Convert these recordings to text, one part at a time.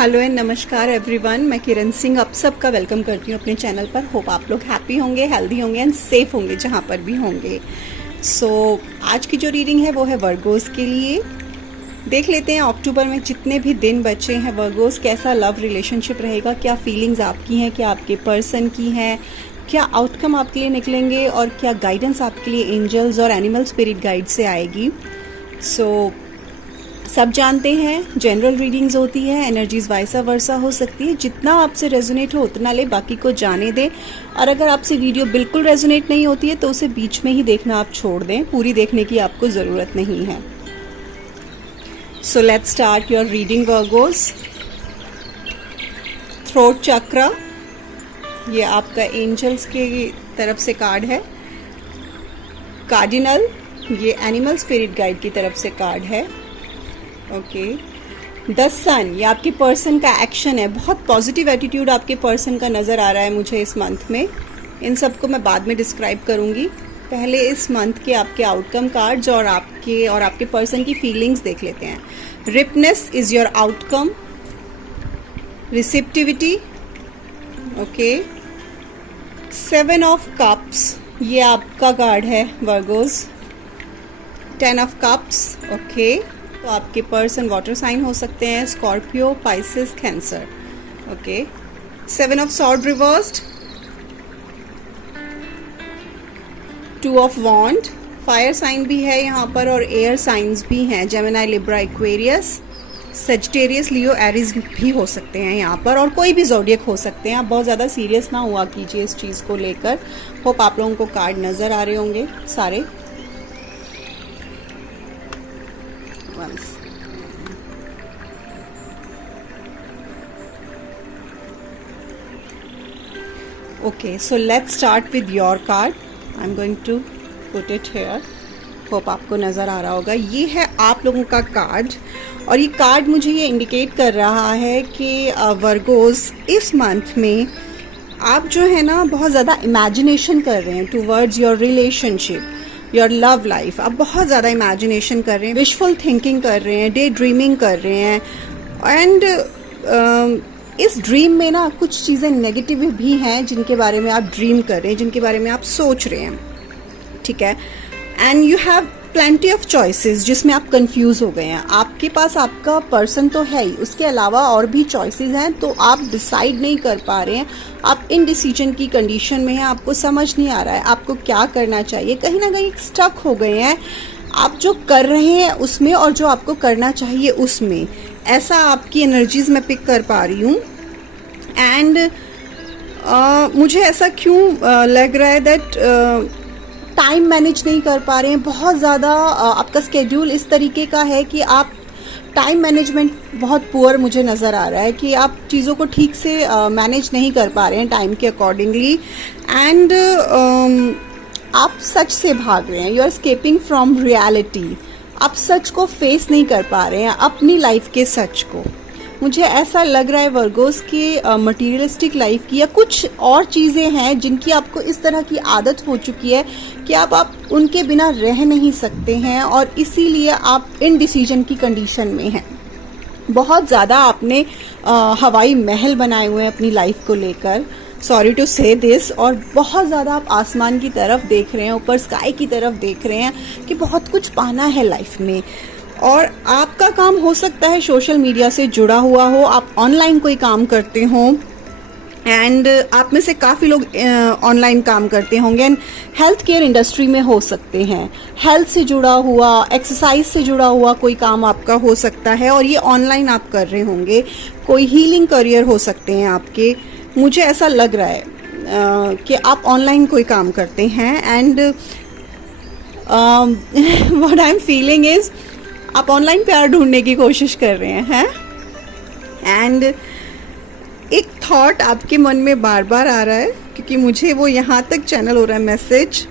Hello and नमस्कार everyone, मैं किरण सिंह आप सबका वेलकम करती हूँ अपने चैनल पर। होप आप लोग हैप्पी होंगे, हेल्दी होंगे एंड सेफ होंगे जहाँ पर भी होंगे। आज की जो रीडिंग है वो है वर्गोस के लिए। देख लेते हैं अक्टूबर में जितने भी दिन बचे हैं वर्गोस कैसा लव रिलेशनशिप रहेगा, क्या फीलिंग्स आपकी हैं, क्या आपके पर्सन की हैं, क्या आउटकम आपके लिए निकलेंगे और क्या गाइडेंस आपके लिए एंजल्स और एनिमल स्पिरिट गाइड से आएगी। सब जानते हैं जनरल रीडिंग्स होती है, एनर्जीज वाइसा वर्सा हो सकती है। जितना आपसे रेजोनेट हो उतना ले, बाकी को जाने दें। और अगर आपसे वीडियो बिल्कुल रेजोनेट नहीं होती है तो उसे बीच में ही देखना आप छोड़ दें, पूरी देखने की आपको ज़रूरत नहीं है। So let's start your reading Virgos. Throat chakra, ये आपका एंजल्स के तरफ से कार्ड है। कार्डिनल, ये एनिमल स्पिरिट गाइड की तरफ से कार्ड है। ओके। द सन, ये आपके पर्सन का एक्शन है। बहुत पॉजिटिव एटीट्यूड आपके पर्सन का नज़र आ रहा है मुझे इस मंथ में। इन सबको मैं बाद में डिस्क्राइब करूँगी। पहले इस मंथ के आपके आउटकम कार्ड्स और आपके पर्सन की फीलिंग्स देख लेते हैं। Ripeness is your outcome. Receptivity, okay. 7 of cups, ये आपका कार्ड है वर्गोस। 10 of cups, okay. तो आपके पर्सन वाटर साइन हो सकते हैं, Scorpio, Pisces, Cancer, okay. 7 of sword reversed. 2 of wand, fire sign भी है यहाँ पर और एयर साइंस भी हैं। Gemini, Libra, Aquarius, Sagittarius, Leo, Aries भी हो सकते हैं यहाँ पर, और कोई भी ज़ोडिएक हो सकते हैं। आप बहुत ज़्यादा सीरियस ना हुआ कीजिए इस चीज़ को लेकर। होप आप लोगों को कार्ड नज़र आ रहे होंगे सारे। Okay, so let's start with your card. I'm going to put it here. Hope आपको नज़र आ रहा होगा। ये है आप लोगों का कार्ड, और ये कार्ड मुझे ये इंडिकेट कर रहा है कि वर्गोस इस मंथ में आप जो है ना बहुत ज़्यादा इमेजिनेशन कर रहे हैं towards your relationship, your love life. आप बहुत ज़्यादा इमेजिनेशन कर रहे हैं, विशफुल थिंकिंग कर रहे हैं, डे ड्रीमिंग कर रहे हैं। एंड इस ड्रीम में ना कुछ चीज़ें नेगेटिव भी हैं जिनके बारे में आप ड्रीम कर रहे हैं, जिनके बारे में आप सोच रहे हैं, ठीक है। And you have plenty of choices जिसमें आप कंफ्यूज हो गए हैं। आपके पास आपका पर्सन तो है ही, उसके अलावा और भी चॉइसेस हैं, तो आप डिसाइड नहीं कर पा रहे हैं। आप इनडिसीजन की कंडीशन में हैं, आपको समझ नहीं आ रहा है आपको क्या करना चाहिए। कहीं ना कहीं स्टक हो गए हैं आप जो कर रहे हैं उसमें और जो आपको करना चाहिए उसमें। ऐसा आपकी एनर्जीज मैं पिक कर पा रही हूँ। एंड मुझे ऐसा क्यों लग रहा है दैट टाइम मैनेज नहीं कर पा रहे हैं। बहुत ज़्यादा आपका स्केड्यूल इस तरीके का है कि आप टाइम मैनेजमेंट बहुत पुअर मुझे नज़र आ रहा है कि आप चीज़ों को ठीक से मैनेज नहीं कर पा रहे हैं टाइम के अकॉर्डिंगली। एंड आप सच से भाग रहे हैं, you are escaping from reality. आप सच को फेस नहीं कर पा रहे हैं, अपनी लाइफ के सच को। मुझे ऐसा लग रहा है वर्गोस की मटीरियलिस्टिक लाइफ की या कुछ और चीज़ें हैं जिनकी आपको इस तरह की आदत हो चुकी है कि आप उनके बिना रह नहीं सकते हैं, और इसीलिए आप इनडिसीजन की कंडीशन में हैं। बहुत ज़्यादा आपने हवाई महल बनाए हुए हैं अपनी लाइफ को लेकर, सॉरी टू से दिस, और बहुत ज़्यादा आप आसमान की तरफ देख रहे हैं, ऊपर स्काई की तरफ देख रहे हैं कि बहुत कुछ पाना है लाइफ में। और आपका काम हो सकता है सोशल मीडिया से जुड़ा हुआ हो, आप ऑनलाइन कोई काम करते हो, एंड आप में से काफ़ी लोग ऑनलाइन काम करते होंगे। एंड हेल्थ केयर इंडस्ट्री में हो सकते हैं, हेल्थ से जुड़ा हुआ, एक्सरसाइज से जुड़ा हुआ कोई काम आपका हो सकता है, और ये ऑनलाइन आप कर रहे होंगे। कोई हीलिंग करियर हो सकते हैं आपके। मुझे ऐसा लग रहा है कि आप ऑनलाइन कोई काम करते हैं। And what I am feeling is आप ऑनलाइन प्यार ढूंढने की कोशिश कर रहे हैं। एंड एक थॉट आपके मन में बार बार आ रहा है, क्योंकि मुझे वो यहाँ तक चैनल हो रहा है मैसेज।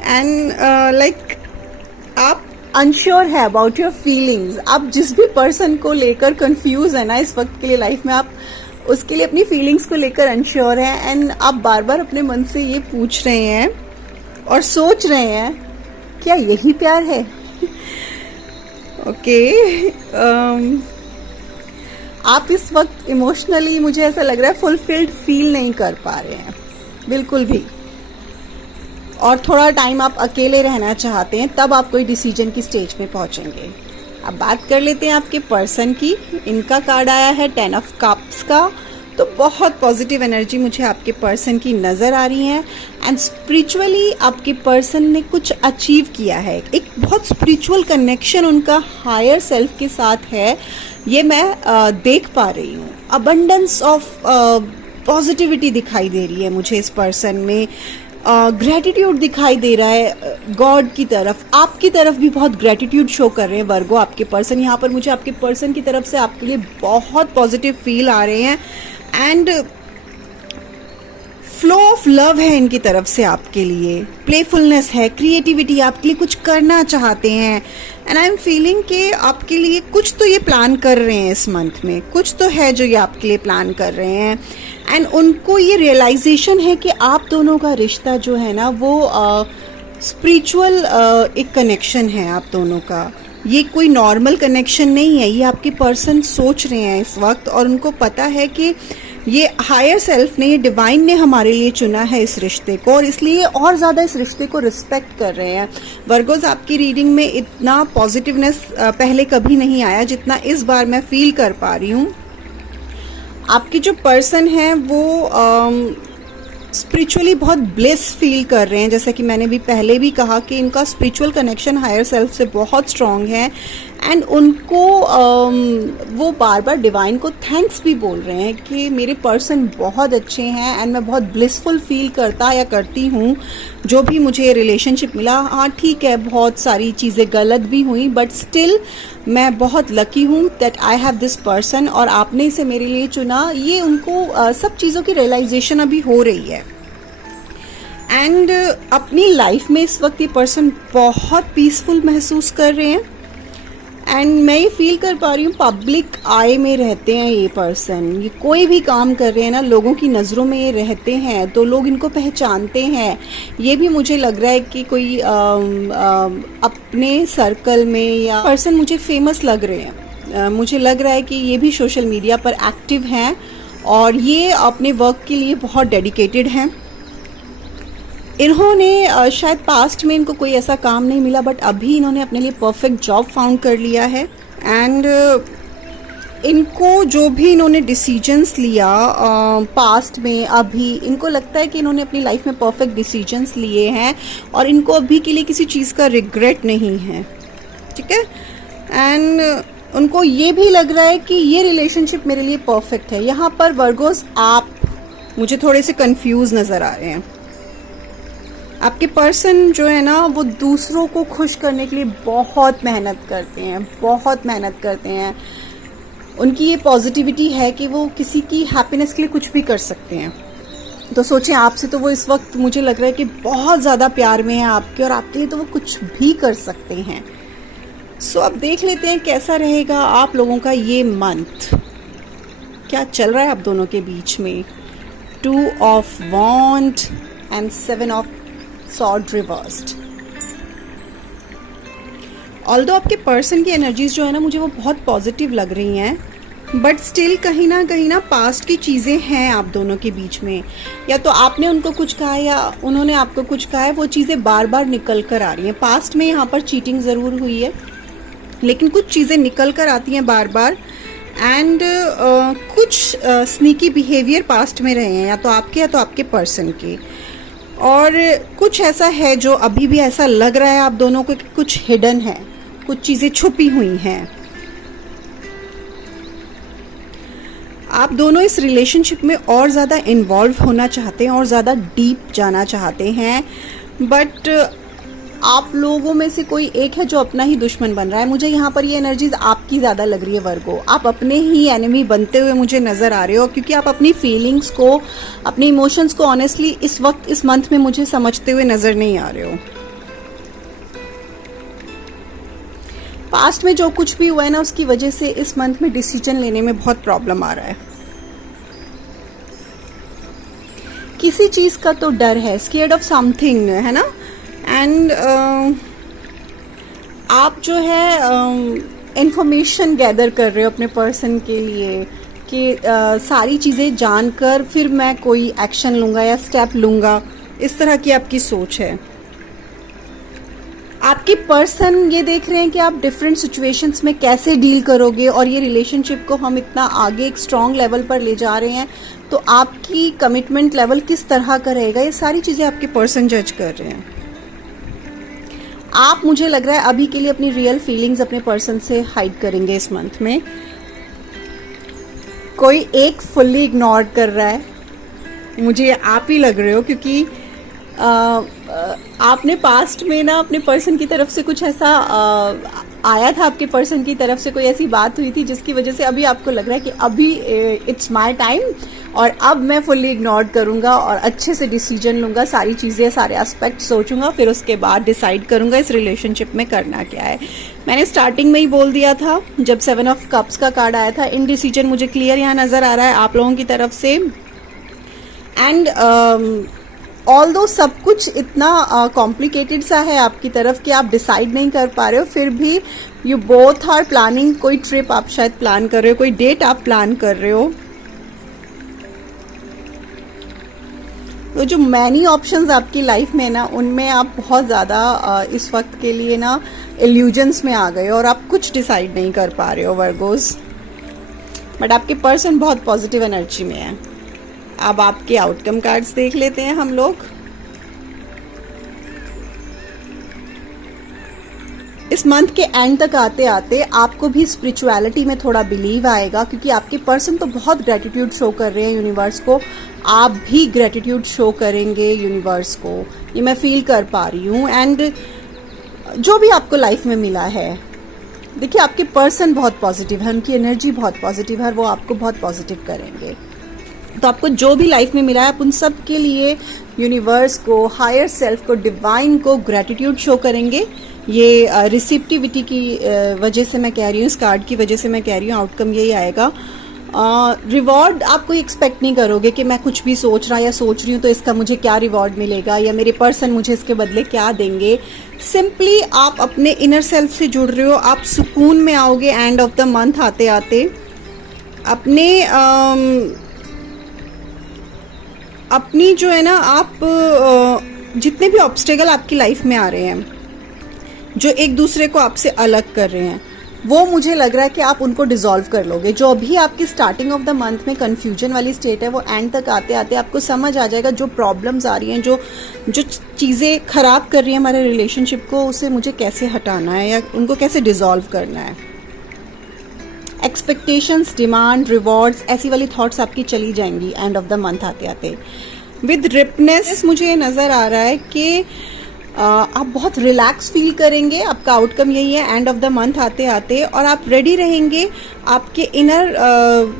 एंड लाइक आप अनश्योर है अबाउट योर फीलिंग्स। आप जिस भी पर्सन को लेकर कंफ्यूज है ना इस वक्त के लिए लाइफ में, आप उसके लिए अपनी फीलिंग्स को लेकर अनश्योर हैं। एंड आप बार बार अपने मन से ये पूछ रहे हैं और सोच रहे हैं, क्या यही प्यार है? ओके, आप इस वक्त इमोशनली मुझे ऐसा लग रहा है फुलफिल्ड फील नहीं कर पा रहे हैं बिल्कुल भी, और थोड़ा टाइम आप अकेले रहना चाहते हैं, तब आप कोई डिसीजन की स्टेज में पहुंचेंगे। अब बात कर लेते हैं आपके पर्सन की। इनका कार्ड आया है 10 ऑफ कप्स का, तो बहुत पॉजिटिव एनर्जी मुझे आपके पर्सन की नज़र आ रही है। एंड स्पिरिचुअली आपके पर्सन ने कुछ अचीव किया है, एक बहुत स्पिरिचुअल कनेक्शन उनका हायर सेल्फ के साथ है, ये मैं देख पा रही हूँ। अबंडेंस ऑफ पॉजिटिविटी दिखाई दे रही है मुझे इस पर्सन में, ग्रेटिट्यूड दिखाई दे रहा है गॉड की तरफ, आपकी तरफ भी बहुत ग्रेटिट्यूड शो कर रहे हैं वर्गो आपके पर्सन। यहाँ पर मुझे आपके पर्सन की तरफ से आपके लिए बहुत पॉजिटिव फील आ रहे हैं, एंड फ्लो ऑफ लव है इनकी तरफ से आपके लिए, प्लेफुलनेस है, क्रिएटिविटी, आपके लिए कुछ करना चाहते हैं। एंड आई एम फीलिंग कि आपके लिए कुछ तो ये प्लान कर रहे हैं इस मंथ में, कुछ तो है जो ये आपके लिए प्लान कर रहे हैं। एंड उनको ये रियलाइजेशन है कि आप दोनों का रिश्ता जो है ना वो स्पिरिचुअल एक कनेक्शन है आप दोनों का, ये कोई नॉर्मल कनेक्शन नहीं है। ये आपके पर्सन सोच रहे हैं इस वक्त, और उनको पता है कि ये हायर सेल्फ ने, ये डिवाइन ने हमारे लिए चुना है इस रिश्ते को, और इसलिए और ज़्यादा इस रिश्ते को रिस्पेक्ट कर रहे हैं। वर्गोज, आपकी रीडिंग में इतना पॉजिटिवनेस पहले कभी नहीं आया जितना इस बार मैं फील कर पा रही हूँ। आपके जो पर्सन है वो स्पिरिचुअली बहुत ब्लिस फील कर रहे हैं, जैसा कि मैंने भी पहले भी कहा कि इनका स्पिरिचुअल कनेक्शन हायर सेल्फ से बहुत स्ट्रॉन्ग है। एंड उनको वो बार बार डिवाइन को थैंक्स भी बोल रहे हैं कि मेरे पर्सन बहुत अच्छे हैं, एंड मैं बहुत ब्लिसफुल फील करता या करती हूँ जो भी मुझे रिलेशनशिप मिला। हाँ ठीक है, बहुत सारी चीज़ें गलत भी हुई, बट स्टिल मैं बहुत लकी हूँ that I have this person, और आपने इसे मेरे लिए चुना। ये उनको सब चीज़ों की रियलाइजेशन अभी हो रही है। एंड अपनी लाइफ में इस वक्त ये पर्सन बहुत पीसफुल महसूस कर रहे हैं, एंड मैं ये फील कर पा रही हूँ पब्लिक आई में रहते हैं ये पर्सन। ये कोई भी काम कर रहे हैं ना, लोगों की नज़रों में ये रहते हैं, तो लोग इनको पहचानते हैं। ये भी मुझे लग रहा है कि कोई अपने सर्कल में या पर्सन मुझे फेमस लग रहे हैं। मुझे लग रहा है कि ये भी सोशल मीडिया पर एक्टिव हैं, और ये अपने वर्क के लिए बहुत डेडिकेटेड हैं। इन्होंने शायद पास्ट में इनको कोई ऐसा काम नहीं मिला, बट अभी इन्होंने अपने लिए परफेक्ट जॉब फाउंड कर लिया है। एंड इनको जो भी इन्होंने डिसीजंस लिया पास्ट में, अभी इनको लगता है कि इन्होंने अपनी लाइफ में परफेक्ट डिसीजंस लिए हैं, और इनको अभी के लिए किसी चीज़ का रिग्रेट नहीं है। ठीक है, एंड उनको ये भी लग रहा है कि ये रिलेशनशिप मेरे लिए परफेक्ट है। यहाँ पर वर्गोस आप मुझे थोड़े से कंफ्यूज नज़र आ रहे हैं। आपके पर्सन जो है ना वो दूसरों को खुश करने के लिए बहुत मेहनत करते हैं, बहुत मेहनत करते हैं। उनकी ये पॉजिटिविटी है कि वो किसी की हैप्पीनेस के लिए कुछ भी कर सकते हैं। तो सोचें, आपसे तो वो इस वक्त मुझे लग रहा है कि बहुत ज़्यादा प्यार में है आपके, और आपके लिए तो वो कुछ भी कर सकते हैं। सो अब देख लेते हैं कैसा रहेगा आप लोगों का ये मंथ, क्या चल रहा है आप दोनों के बीच में। 2 of wand and 7 of sword reversed. Although आपके पर्सन की एनर्जीज जो है ना मुझे वो बहुत पॉजिटिव लग रही हैं, बट स्टिल कहीं ना पास्ट की चीज़ें हैं आप दोनों के बीच में। या तो आपने उनको कुछ कहा है या उन्होंने आपको कुछ कहा है, वो चीज़ें बार बार निकल कर आ रही हैं। पास्ट में यहाँ पर चीटिंग ज़रूर हुई है, लेकिन कुछ चीज़ें निकल कर आती हैं बार बार। एंड कुछ स्नीकी बिहेवियर पास्ट में रहे हैं, या तो आपके या तो आपके पर्सन के। और कुछ ऐसा है जो अभी भी ऐसा लग रहा है आप दोनों को कि कुछ हिडन है, कुछ चीज़ें छुपी हुई हैं। आप दोनों इस रिलेशनशिप में और ज़्यादा इन्वॉल्व होना चाहते हैं और ज़्यादा डीप जाना चाहते हैं, बट आप लोगों में से कोई एक है जो अपना ही दुश्मन बन रहा है। मुझे यहाँ पर ये एनर्जीज आपकी ज़्यादा लग रही है वर्गो, आप अपने ही एनिमी बनते हुए मुझे नज़र आ रहे हो, क्योंकि आप अपनी फीलिंग्स को, अपने इमोशंस को ऑनेस्टली इस वक्त इस मंथ में मुझे समझते हुए नज़र नहीं आ रहे हो। पास्ट में जो कुछ भी हुआ है ना उसकी वजह से इस मंथ में डिसीजन लेने में बहुत प्रॉब्लम आ रहा है। किसी चीज़ का तो डर है, स्केयर्ड ऑफ समथिंग, है ना। एंड आप जो है इंफॉर्मेशन गैदर कर रहे हो अपने पर्सन के लिए कि सारी चीज़ें जानकर फिर मैं कोई एक्शन लूँगा या स्टेप लूँगा, इस तरह की आपकी सोच है। आपके पर्सन ये देख रहे हैं कि आप डिफरेंट सिचुएशंस में कैसे डील करोगे, और ये रिलेशनशिप को हम इतना आगे एक स्ट्रॉन्ग लेवल पर ले जा रहे हैं, तो आपकी कमिटमेंट लेवल किस तरह का रहेगा, ये सारी चीज़ें आपके पर्सन जज कर रहे हैं। आप, मुझे लग रहा है, अभी के लिए अपनी रियल फीलिंग्स अपने पर्सन से हाइड करेंगे इस मंथ में। कोई एक फुल्ली इग्नोर कर रहा है, मुझे आप ही लग रहे हो, क्योंकि आपने पास्ट में ना अपने पर्सन की तरफ से कुछ ऐसा आया था, आपके पर्सन की तरफ से कोई ऐसी बात हुई थी जिसकी वजह से अभी आपको लग रहा है कि अभी इट्स माय टाइम, और अब मैं फुल्ली इग्नोर करूंगा और अच्छे से डिसीजन लूंगा, सारी चीज़ें, सारे एस्पेक्ट सोचूंगा, फिर उसके बाद डिसाइड करूंगा इस रिलेशनशिप में करना क्या है। मैंने स्टार्टिंग में ही बोल दिया था जब 7 ऑफ कप्स का कार्ड आया था, इनडिसीजन मुझे क्लियर यहाँ नज़र आ रहा है आप लोगों की तरफ से। एंड ऑल्दो सब कुछ इतना कॉम्प्लिकेटेड सा है आपकी तरफ कि आप डिसाइड नहीं कर पा रहे हो, फिर भी यू बोथ आर प्लानिंग, कोई ट्रिप आप शायद प्लान कर रहे हो, कोई डेट आप प्लान कर रहे हो। तो जो मैनी ऑप्शंस आपकी लाइफ में है ना, उनमें आप बहुत ज़्यादा इस वक्त के लिए ना इल्यूजन्स में आ गए और आप कुछ डिसाइड नहीं कर पा रहे हो वर्गोस। बट आपके पर्सन बहुत पॉजिटिव एनर्जी में है। अब आपके आउटकम कार्ड्स देख लेते हैं हम लोग। इस मंथ के एंड तक आते आते आपको भी स्पिरिचुअलिटी में थोड़ा बिलीव आएगा, क्योंकि आपके पर्सन तो बहुत ग्रेटिट्यूड शो कर रहे हैं यूनिवर्स को, आप भी ग्रेटिट्यूड शो करेंगे यूनिवर्स को, ये मैं फील कर पा रही हूँ। एंड जो भी आपको लाइफ में मिला है, देखिए आपके पर्सन बहुत पॉजिटिव है, उनकी एनर्जी बहुत पॉजिटिव है, वो आपको बहुत पॉजिटिव करेंगे। तो आपको जो भी लाइफ में मिला है, आप उन सब के लिए यूनिवर्स को, हायर सेल्फ को, डिवाइन को ग्रेटिट्यूड शो करेंगे। ये रिसिप्टिविटी की वजह से मैं कह रही हूँ, इस कार्ड की वजह से मैं कह रही हूँ, आउटकम यही आएगा। रिवॉर्ड आप कोई एक्सपेक्ट नहीं करोगे कि मैं कुछ भी सोच रहा या सोच रही हूँ तो इसका मुझे क्या रिवॉर्ड मिलेगा, या मेरे पर्सन मुझे इसके बदले क्या देंगे। सिंपली आप अपने इनर सेल्फ से जुड़ रहे हो, आप सुकून में आओगे एंड ऑफ द मंथ आते आते। अपनी जो है ना, आप जितने भी ऑब्स्टेकल आपकी लाइफ में आ रहे हैं, जो एक दूसरे को आपसे अलग कर रहे हैं, वो मुझे लग रहा है कि आप उनको डिसॉल्व कर लोगे। जो अभी आपकी स्टार्टिंग ऑफ द मंथ में कंफ्यूजन वाली स्टेट है, वो एंड तक आते आते आपको समझ आ जाएगा। जो प्रॉब्लम्स आ रही हैं, जो चीज़ें खराब कर रही हैं हमारे रिलेशनशिप को, उसे मुझे कैसे हटाना है या उनको कैसे डिसॉल्व करना है। एक्सपेक्टेशंस, डिमांड, रिवॉर्ड्स, ऐसी वाली थॉट्स आपकी चली जाएंगी एंड ऑफ द मंथ आते आते। विद रिपनेस मुझे ये नज़र आ रहा है कि आप बहुत रिलैक्स फील करेंगे। आपका आउटकम यही है एंड ऑफ द मंथ आते आते, और आप रेडी रहेंगे। आपके इनर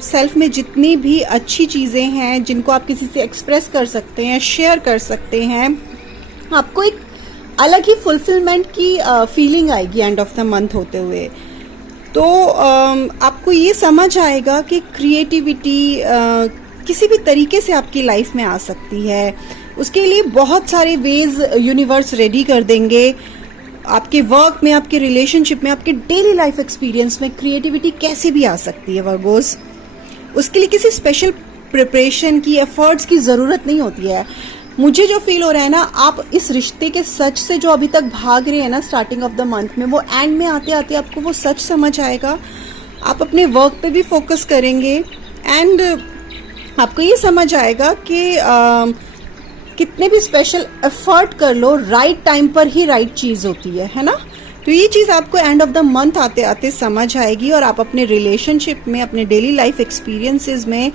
सेल्फ में जितनी भी अच्छी चीज़ें हैं जिनको आप किसी से एक्सप्रेस कर सकते हैं, शेयर कर सकते हैं, आपको एक अलग ही फुलफिलमेंट की फीलिंग आएगी एंड ऑफ द मंथ होते हुए। तो आपको ये समझ आएगा कि क्रिएटिविटी किसी भी तरीके से आपकी लाइफ में आ सकती है। उसके लिए बहुत सारे वेज यूनिवर्स रेडी कर देंगे। आपके वर्क में, आपके रिलेशनशिप में, आपके डेली लाइफ एक्सपीरियंस में क्रिएटिविटी कैसे भी आ सकती है वर्गोस। उसके लिए किसी स्पेशल प्रिपरेशन की, एफर्ट्स की ज़रूरत नहीं होती है। मुझे जो फील हो रहा है ना, आप इस रिश्ते के सच से जो अभी तक भाग रहे हैं ना स्टार्टिंग ऑफ द मंथ में, वो एंड में आते आते आपको वो सच समझ आएगा। आप अपने वर्क पे भी फोकस करेंगे एंड आपको ये समझ आएगा कि कितने भी स्पेशल एफर्ट कर लो, राइट टाइम पर ही राइट चीज़ होती है ना। तो ये चीज़ आपको एंड ऑफ द मंथ आते आते समझ आएगी, और आप अपने रिलेशनशिप में, अपने डेली लाइफ एक्सपीरियंसेस में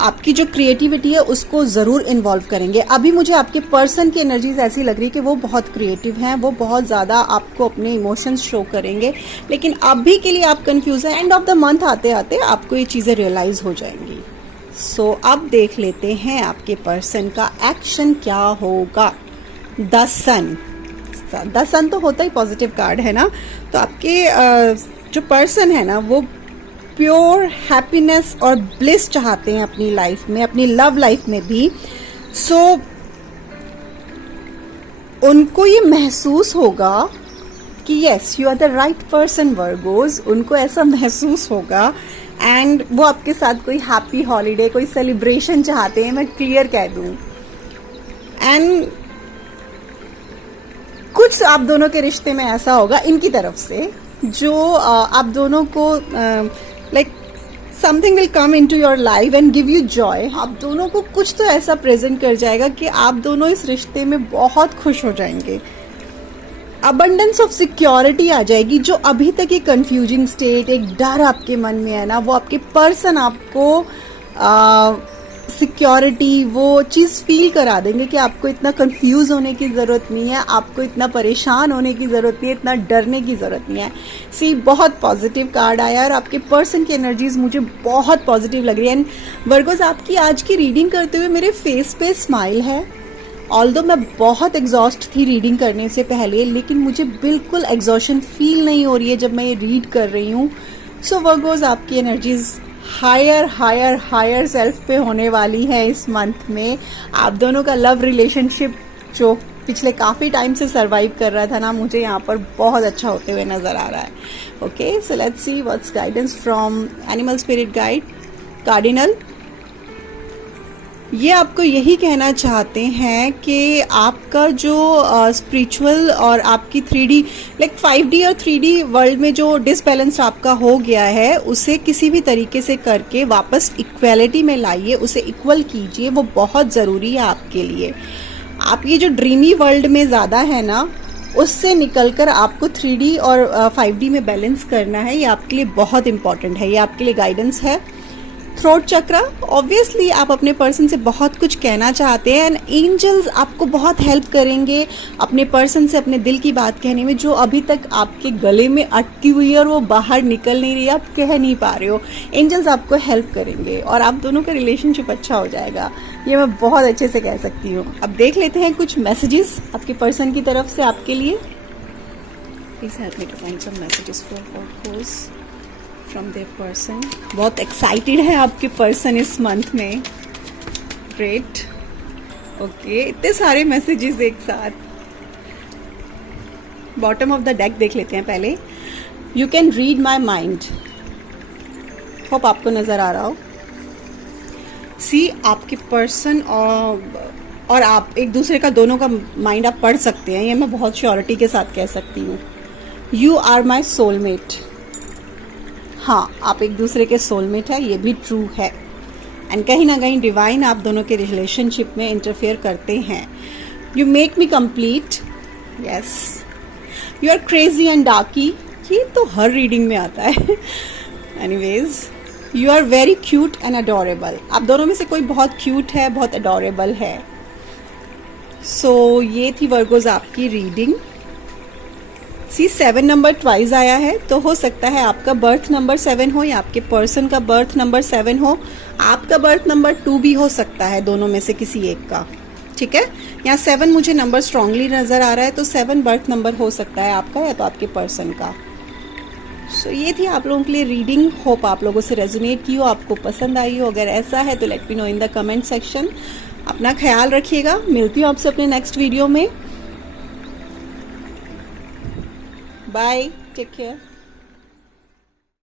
आपकी जो क्रिएटिविटी है उसको ज़रूर इन्वॉल्व करेंगे। अभी मुझे आपके पर्सन की एनर्जीज ऐसी लग रही है कि वो बहुत क्रिएटिव हैं, वो बहुत ज़्यादा आपको अपने इमोशंस शो करेंगे, लेकिन अभी के लिए आप कंफ्यूज हैं। एंड ऑफ द मंथ आते आते आपको ये चीज़ें रियलाइज हो जाएंगी। सो अब देख लेते हैं आपके पर्सन का एक्शन क्या होगा। द सन तो होता ही पॉजिटिव कार्ड है ना। तो आपके जो पर्सन है ना, वो प्योर हैप्पीनेस और ब्लिस चाहते हैं अपनी लाइफ में, अपनी लव लाइफ में भी। सो उनको ये महसूस होगा कि yes you are the right person Virgos, उनको ऐसा महसूस होगा एंड वो आपके साथ कोई हैप्पी हॉलीडे, कोई सेलिब्रेशन चाहते हैं, मैं क्लियर कह दूं। एंड कुछ आप दोनों के रिश्ते में ऐसा होगा इनकी तरफ से जो आप दोनों को like something will come into your life and give you Joy. आप दोनों को कुछ तो ऐसा प्रेजेंट कर जाएगा कि आप दोनों इस रिश्ते में बहुत खुश हो जाएंगे। अबंडेंस ऑफ सिक्योरिटी आ जाएगी। जो अभी तक ये कंफ्यूजिंग स्टेट, एक डर आपके मन में है ना, वो आपके पर्सन आपको सिक्योरिटी, वो चीज़ फील करा देंगे कि आपको इतना कंफ्यूज होने की ज़रूरत नहीं है, आपको इतना परेशान होने की ज़रूरत नहीं है, इतना डरने की ज़रूरत नहीं है। सी, बहुत पॉजिटिव कार्ड आया और आपके पर्सन की एनर्जीज मुझे बहुत पॉजिटिव लग रही है। एंड वर्गोस, आपकी आज की रीडिंग करते हुए मेरे फेस पे स्माइल है। ऑल्दो मैं बहुत एग्जॉस्ट थी रीडिंग करने से पहले, लेकिन मुझे बिल्कुल एग्जॉशन फील नहीं हो रही है जब मैं ये रीड कर रही हूँ। सो वर्गोस, आपकी energies higher higher higher self पे होने वाली है इस मंथ में। आप दोनों का लव रिलेशनशिप जो पिछले काफ़ी टाइम से सरवाइव कर रहा था ना, मुझे यहाँ पर बहुत अच्छा होते हुए नज़र आ रहा है। Okay, so let's see what's guidance from animal spirit guide cardinal. ये आपको यही कहना चाहते हैं कि आपका जो स्पिरिचुअल और आपकी 3D लाइक 5D और 3D वर्ल्ड में जो डिसबैलेंस आपका हो गया है, उसे किसी भी तरीके से करके वापस इक्वालिटी में लाइए, उसे इक्वल कीजिए। वो बहुत ज़रूरी है आपके लिए। आप ये जो ड्रीमी वर्ल्ड में ज़्यादा है ना, उससे निकलकर आपको 3D और 5D में बैलेंस करना है। ये आपके लिए बहुत इंपॉर्टेंट है, ये आपके लिए गाइडेंस है। थ्रोट चक्रा, ऑब्वियसली आप अपने पर्सन से बहुत कुछ कहना चाहते हैं एंड एंजल्स आपको बहुत हेल्प करेंगे अपने पर्सन से अपने दिल की बात कहने में, जो अभी तक आपके गले में अटकी हुई है और वो बाहर निकल नहीं रही, आप कह नहीं पा रहे हो। एंजल्स आपको हेल्प करेंगे और आप दोनों का रिलेशनशिप अच्छा हो जाएगा, ये मैं बहुत अच्छे से कह सकती हूँ। अब देख लेते हैं कुछ मैसेजेस आपके पर्सन की तरफ से आपके लिए। Please help me to find some messages for from their person. बहुत एक्साइटेड है आपके पर्सन इस मंथ में। ग्रेट, ओके, इतने सारे मैसेजेस एक साथ। बॉटम ऑफ द डेक देख लेते हैं पहले। You can read my mind, hope आपको नजर आ रहा हो। सी, आपके पर्सन और आप एक दूसरे का, दोनों का माइंड आप पढ़ सकते हैं, ये मैं बहुत श्योरिटी के साथ कह सकती हूँ। You are my soulmate. हाँ, आप एक दूसरे के सोलमेट है, ये भी ट्रू है। एंड कहीं ना कहीं डिवाइन आप दोनों के रिलेशनशिप में इंटरफेयर करते हैं। You make me complete, yes. You are crazy and darky, ये तो हर रीडिंग में आता है। Anyways, you are very cute and adorable. आप दोनों में से कोई बहुत क्यूट है, बहुत अडोरेबल है। सो ये थी वर्गोज आपकी रीडिंग। सी, 7 नंबर ट्वाइस आया है, तो हो सकता है आपका बर्थ नंबर 7 हो या आपके पर्सन का बर्थ नंबर 7 हो। आपका बर्थ नंबर 2 भी हो सकता है, दोनों में से किसी एक का। ठीक है, यहाँ 7 मुझे नंबर स्ट्रांगली नजर आ रहा है, तो 7 बर्थ नंबर हो सकता है आपका या तो आपके पर्सन का। सो ये थी आप लोगों के लिए रीडिंग। होप आप लोगों से रेजोनेट की हो, आपको पसंद आई हो। अगर ऐसा है तो let me know in the comment section. अपना ख्याल रखिएगा, मिलती हूँ आपसे अपने नेक्स्ट वीडियो में। Bye. Take care.